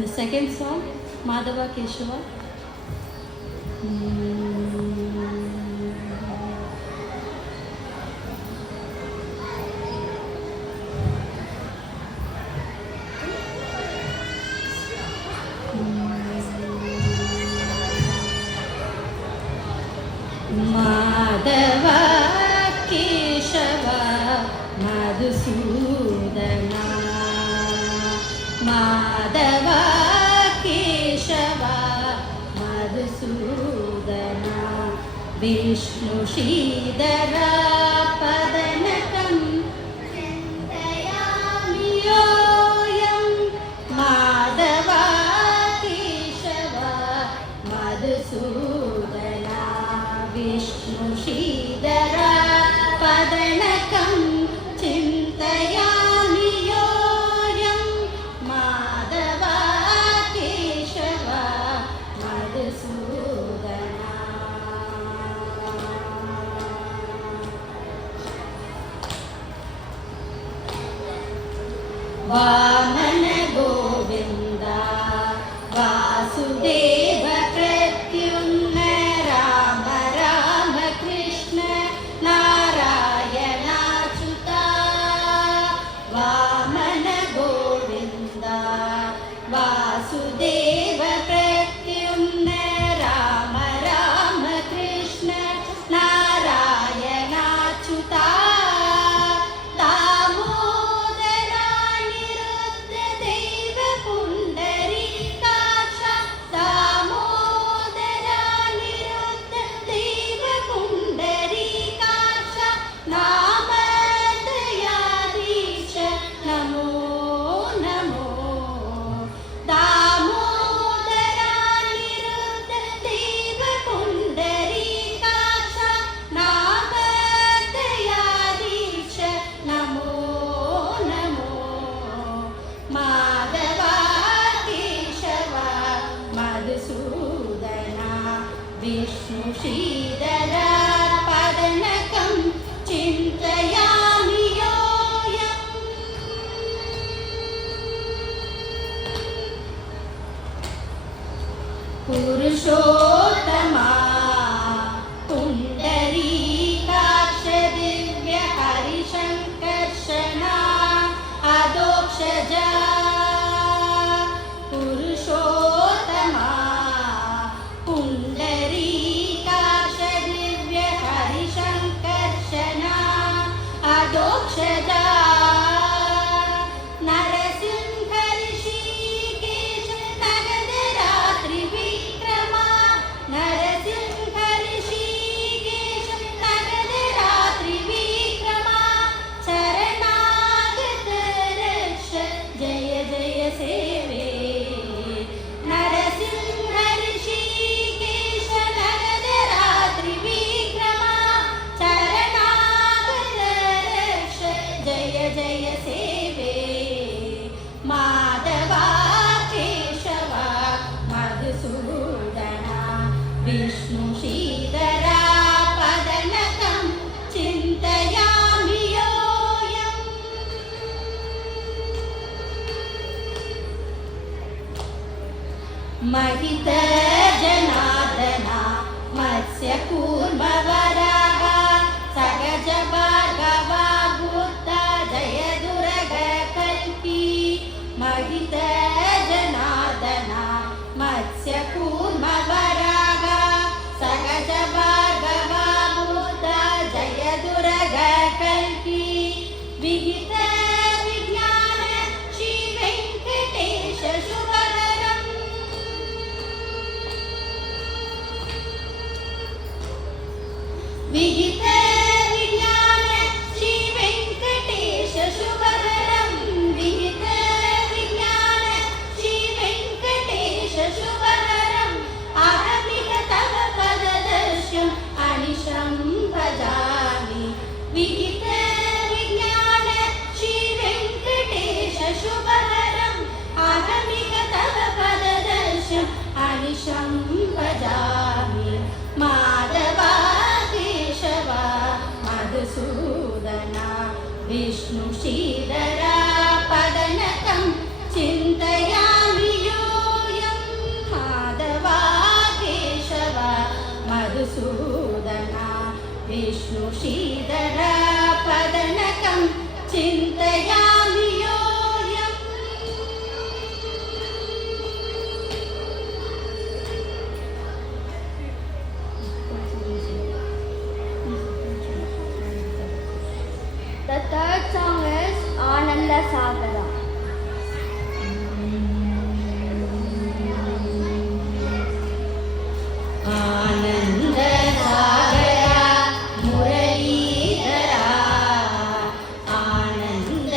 The second song, Madhava Keshava. Madhava Keshava Madhusudana, Madhava Keshava Madhusudana, Vishnu Shridhara Padanakam Chintayami Yoyam, Madhava Keshava Madhusudana, Vishnu Shridhara Padanakam Chintayami Yoyam, Madhava Keshava Madhusudana. Vamana Govinda Vasudeva Pradyumna Rama Rama Krishna Narayana Achyuta. Vamana Govinda Vasudeva Pradyumna Rama Rama Krishna Narayana Achyuta. Damodara Niruddha Deva Pundarikaksha, Damodara Niruddha Deva Pundarikaksha, Namadayadisha Namo Namo. Damodara Niruddha Deva Pundarikaksha, Namadayadisha Namo Namo. Madhava Keshava Madhusudana, Vishnu Shridhara Padanakam Chintayami Yoyam. Purushottama Pundarikaksha Divya Harishankarshana Adokshja. Purushottama Pundarikaksha Divya Harishankarshana Adokshja. Narasimha Rishikesh Nagadatri Vikrama, Narasimha Rishikesh Nagadatri Vikrama, Charanagata Raksha Jaya Jaya Seve. Narasimha Rishikesh Nagadatri Vikrama, Charanagata Raksha Jaya Jaya Seve. Madhava Keshava Madhusudana, Vishnu Shridhara Padanakam Chintayami Yoyam. Mahita Janardana Matsya Kurma Varaha, Sagaja Bhargava Buddha Jaya Duraga Kalpi. Mahita Janardana Matsya Kurma Varaha, Sagaja Bhargava Buddha Jaya Duraga Kalpi. Vihita Vijnana Shri Venkatesha Shubhadaram. Vihita Vijnana Shri Venkatesha Shubhadaram. Vihita Vijnana Shri Venkatesha Shubhadaram. Ahamika Tava Padadarsham Anisham Bhajami. Vihita Vijnana Shri Venkatesha Shubhadaram. Ahamika Tava Padadarsham Anisham Bhajami. Madhava Keshava चिन्तयामि योऽयम् The third song is Ananda Sagara. आनंद सागरा मुरलीधरा आनंद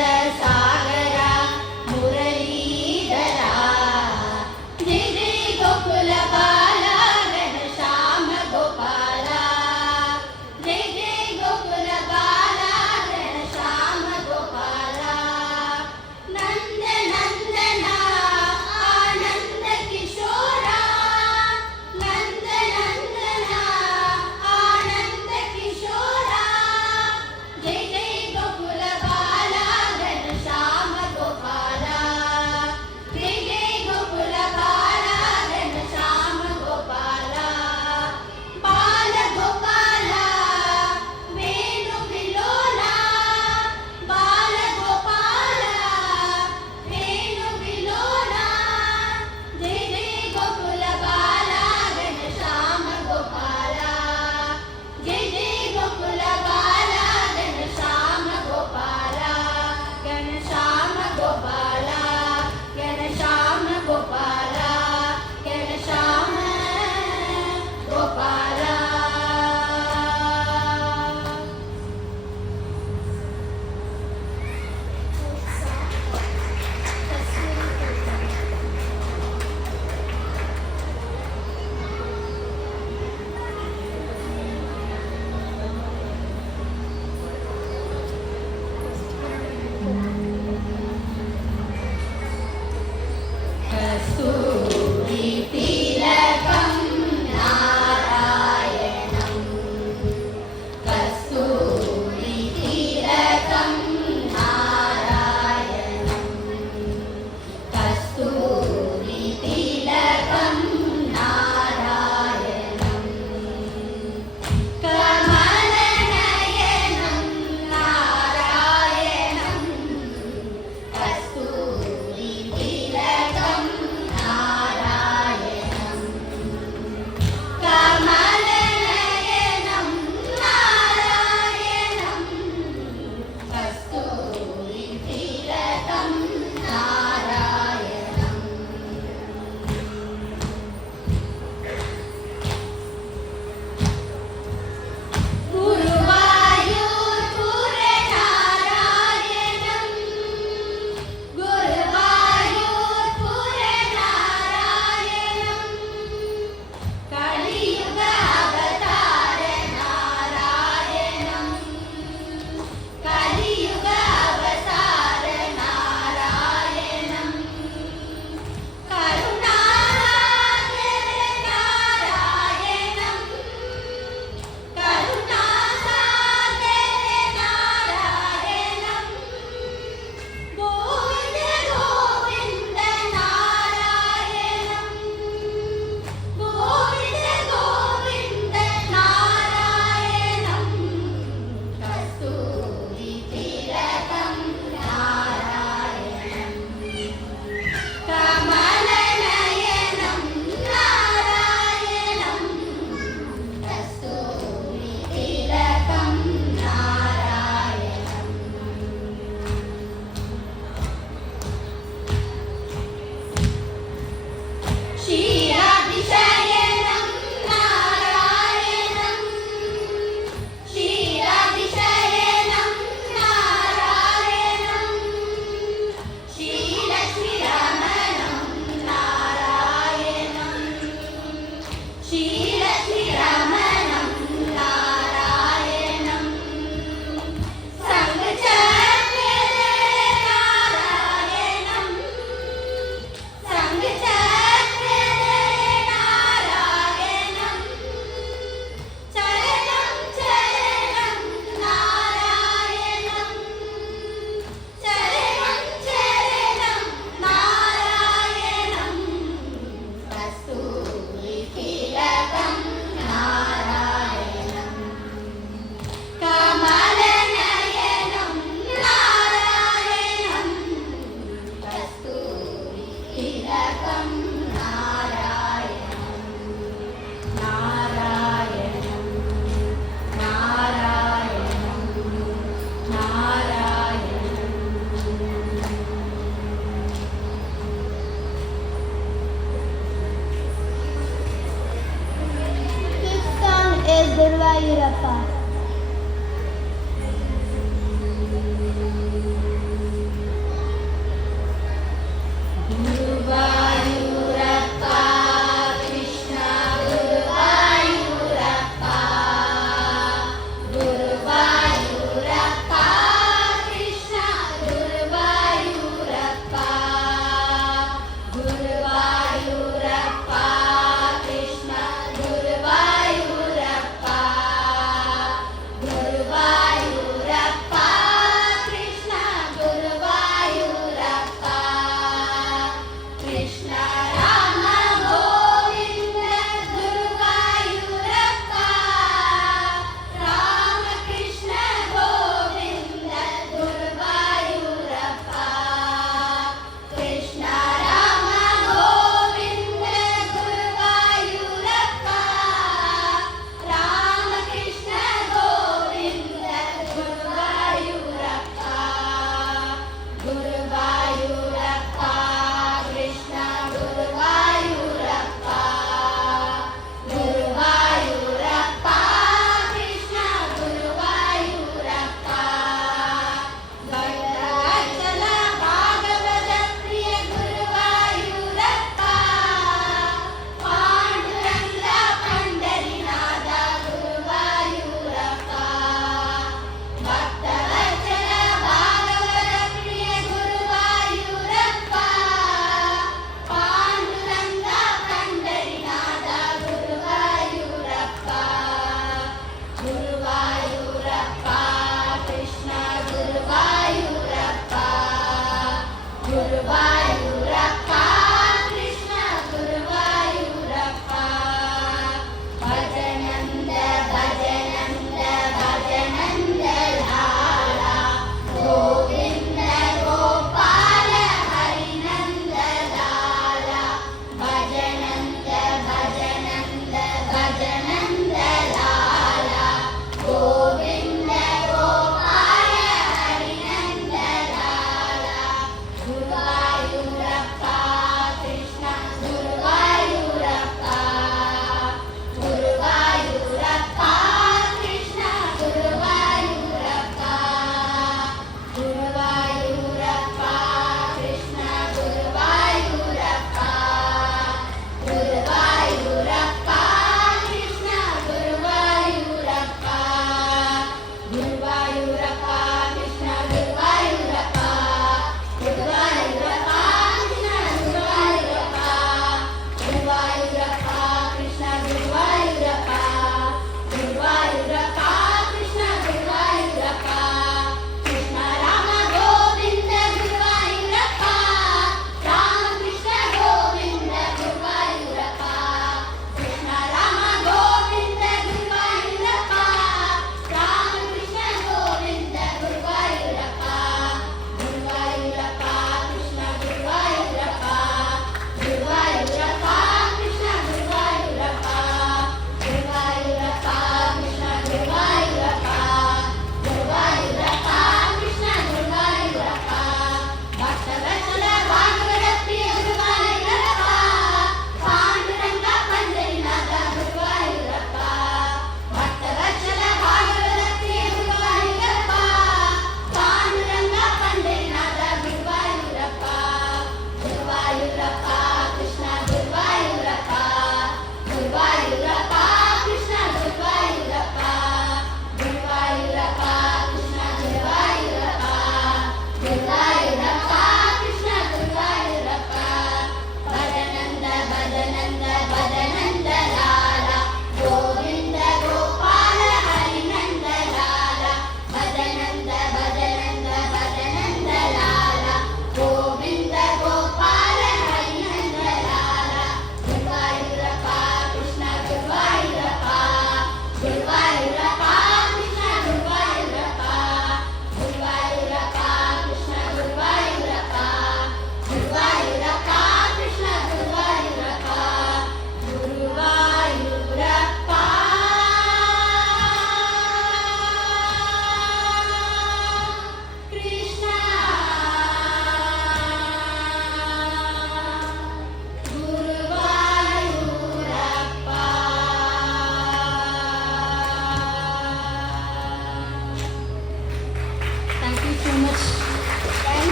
ಗುರುರಾಯೂರಪ್ಪ.